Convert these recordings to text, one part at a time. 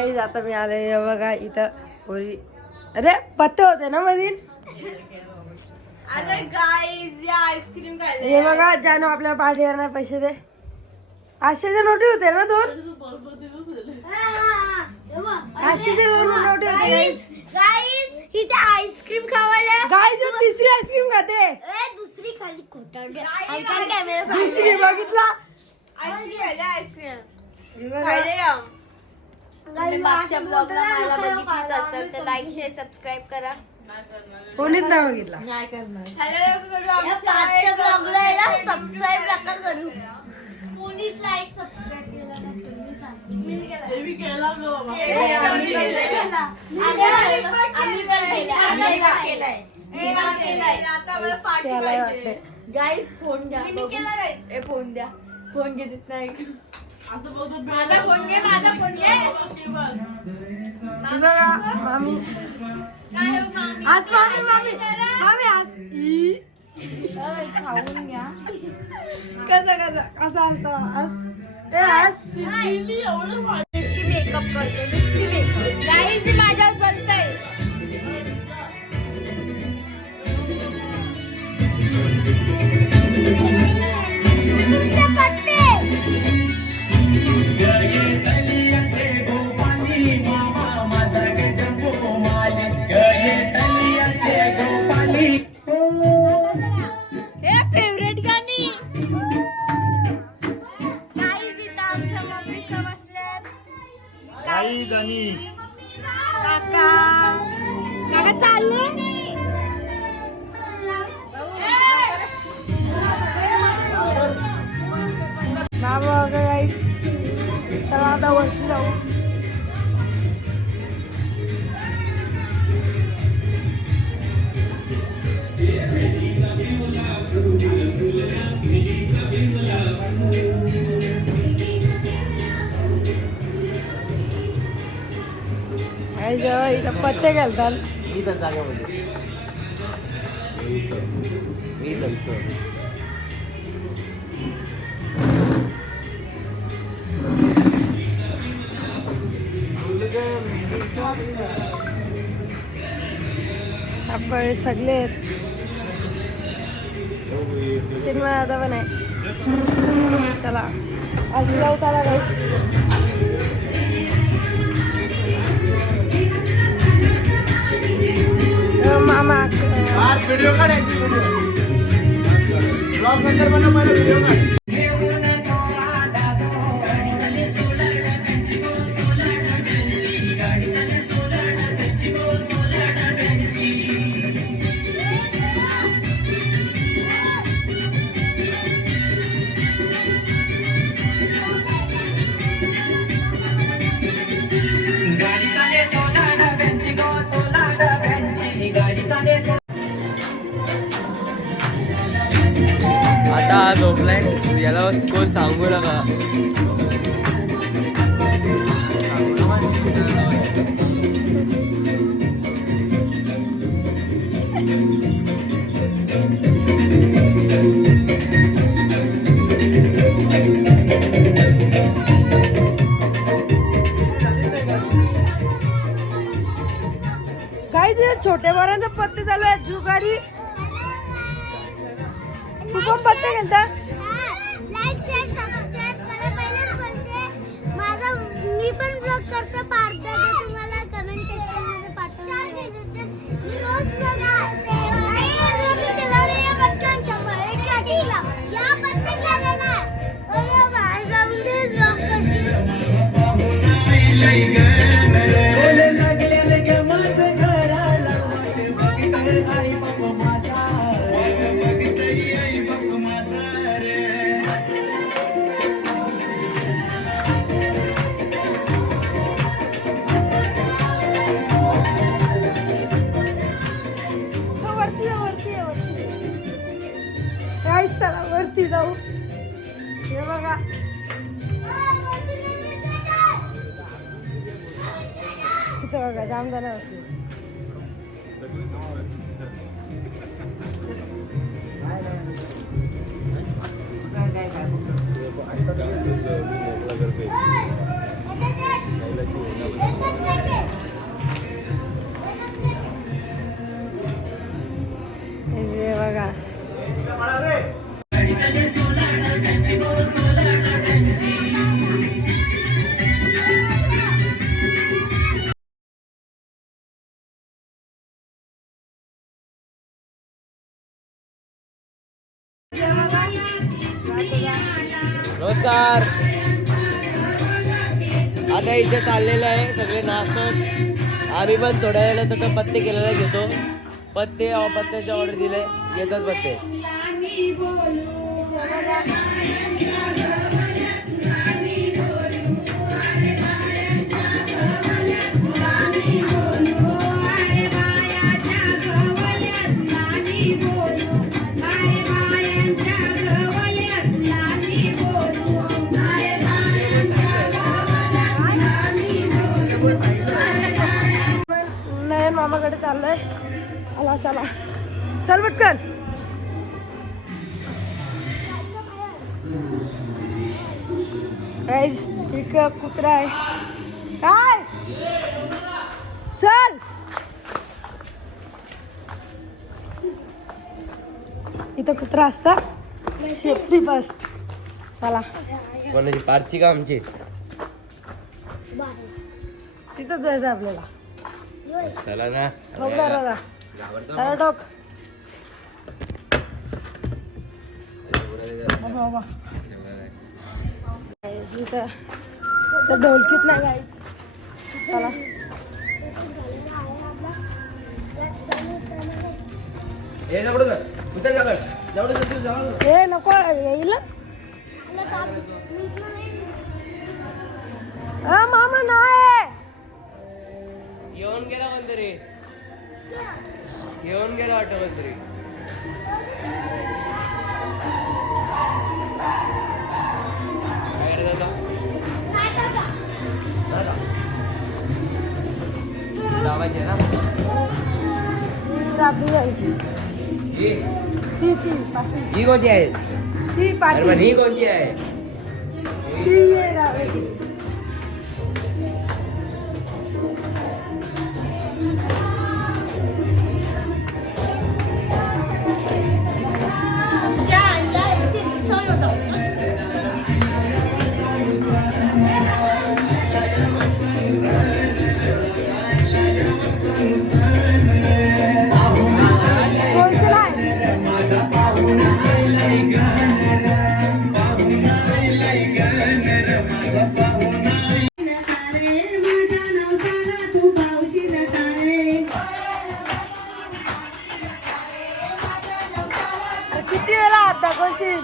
आता मी आले बघा इथं पोरी. अरे पत्ते होते ना मधील. आईस्क्रीम हे बघा जानू आपल्याला पार्टी करणार. पैसे दे. 800चे नोटी होते ना 2. 800चे 2 नोटी होते. इथे आईस्क्रीम खावायला गाईज तिसरी आईस्क्रीम खाते. दुसरी खाली खोटा दुसरी बघितला. मागच्या ब्लॉगला मला बघितलीच असेल तर लाईक शेअर सबस्क्राईब करा. कोणीच नाही बघितला. मागच्या ब्लॉगला सबस्क्राईब नका करू. कोणीच लाईक सबस्क्राईब केला नसेल मी सांगते. मी केला गाईज फोन द्या. फोन द्या. फोन घेत नाही. माझा फोन घे. माझा फोन घे. बघा मामी. आज मामी मामी मामी आज खाऊन घ्या. कसं कसं असं असतं आज. ए आज मेकअप करते. गाईज माझ्यावर चालतंय. फेवरेट गाणी. काका चालले. चला आता वरती जाऊ. इथं पत्ते घालतात. आपण सगळे चिन्मय आता पण आहे. चला आज जाऊ. चला काही मामा व्हिडिओ काढायची. ब्लॉग नंतर पण मला व्हिडिओ काढ. आता झोपलाय. याला कोण सांगू नका. काही छोट्या पोरांचे पत्ते चालू आहेत. जुगारी. तू पण पत्ते खेळता. लाईक शेअर सबस्क्राईब करा. पहिलेच बोलते माझा मी पण ब्लॉग करते. पार्टनर तुम्हाला कमेंट सेक्शन मध्ये पाठवणार. मी रोज ब्लॉग करते. मी केला या पटकन 100 एक केला. या पत्ते केला ना. अरे बाय जाऊन दे ब्लॉग करते. चला वरती जाऊ. हे बघा इथं बघा जाम जण असले. हे बघा नमस्कार. आता इथे चाललेलं आहे सगळे नाश्ता. आम्ही पण थोड्या वेळेला तर पत्ते केलेला घेतो. पत्त्याची ऑर्डर दिले, घेतात पत्ते. नयन मामाकडे चाललंय. चला चला चल पटकन. एक कुत्रा आहे काय. चल इथं कुत्रा असता. Safety first. चला कोणाची पारची का आमची. तिथं जायचं आपल्याला. चला ना. ठोक दादा. चला ठोक. बाबा इथं ढोलकीत नाही जायचं. चला हे नको येईल. मामा नाही येऊन गेला कोणतरी. येऊन गेला वाटत कोणतरी. काय करत होता. लावायचे ना राबी यांची. ती ही कोणती आहे. ती पाटी. अरे ही कोणती आहे. ती आहे राबी. किती वेळा हात दाखवशील.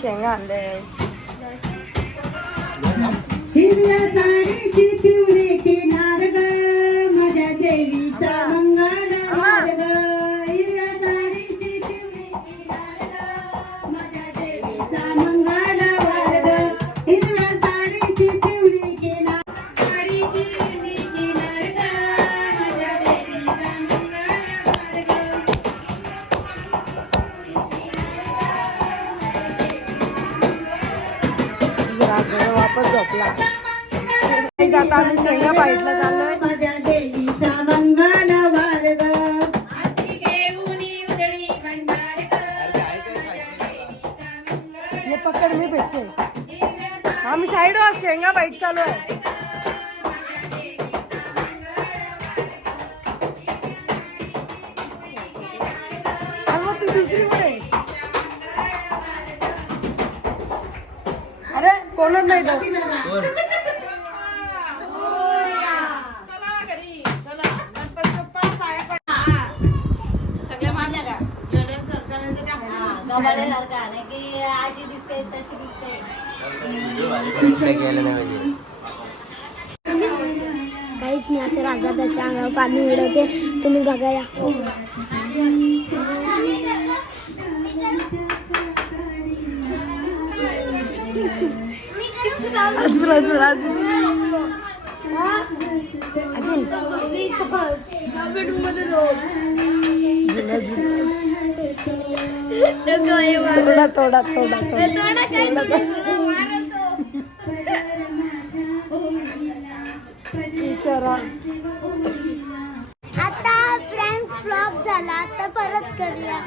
शेंगा आणले. हिरव्या साडीची पिवळी किनार ग माझ्या देवीचा मंगळवार ग. हिरव्या साडीची पिवळी किनार ग माझ्या देवीचा मंगळवार ग. हिरव्या साडीची पिवळी किनार. साडीची पिवळी किनार ग माझ्या देवीचा मंगळवार ग. वापस झोपला. आता आम्ही शेंगा पाहिटला चाललोय. माझ्या देवीचा मंगळवार ग. हे पकड मी भेटते. आम्ही साईडवर शेंगा पाहिट चालू आहे. मग ती दुसरीकडे. अरे कोणच नाही तो. अशी दिसते तशी दिसते. काहीच नाही. आता राजा त्याच्या अंगावर पाणी उडवते. तुम्ही बघा या. अजून थोडा थोडा थोडा विचारा. आता प्रँक फ्लॉप झाला, आता परत करूया.